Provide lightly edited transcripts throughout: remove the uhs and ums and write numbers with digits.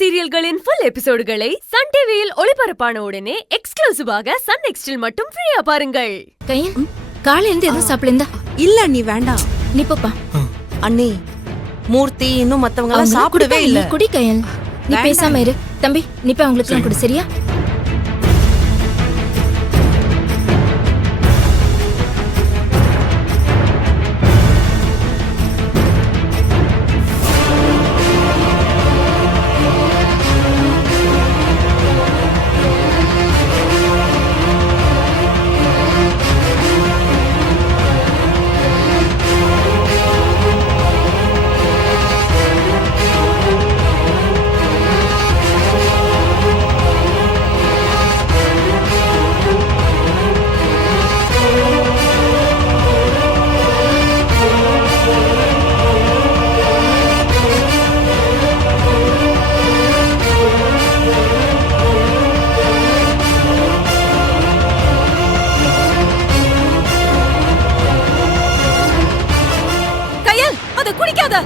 சீரியல்களின் full எபிசோடுகளை Sun டிவியில் ஒளிபரப்பான உடனே எக்ஸ்க்ளூசிவாக சன் நெக்ஸ்டில் மட்டும் ஃப்ரீயா பாருங்கள். கையல் காலையில இருந்து எதுவும் சாப்பிடல. இல்ல நீ வேண்டாம். நீ போப்பா. அண்ணி மூர்த்தி இன்னும் மத்தவங்க எல்லாம் சாப்பிடவே இல்ல. குடி கையல். நீ பேசாம இரு. தம்பி நீ போய் அவங்களுக்கு எல்லாம் கொடு, சரியா? குடிக்காத.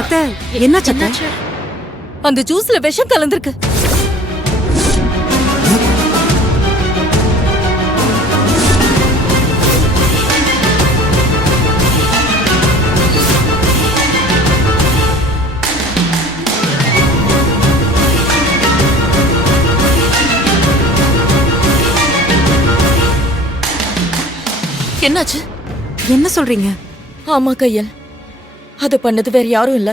அத்தை என்னாச்சு? அந்த ஜூஸ்ல விஷம் கலந்திருக்கு. என்னாச்சு? என்ன சொல்றீங்க? ஆமா கையல், அது பண்ணது வேற யாரும் இல்ல,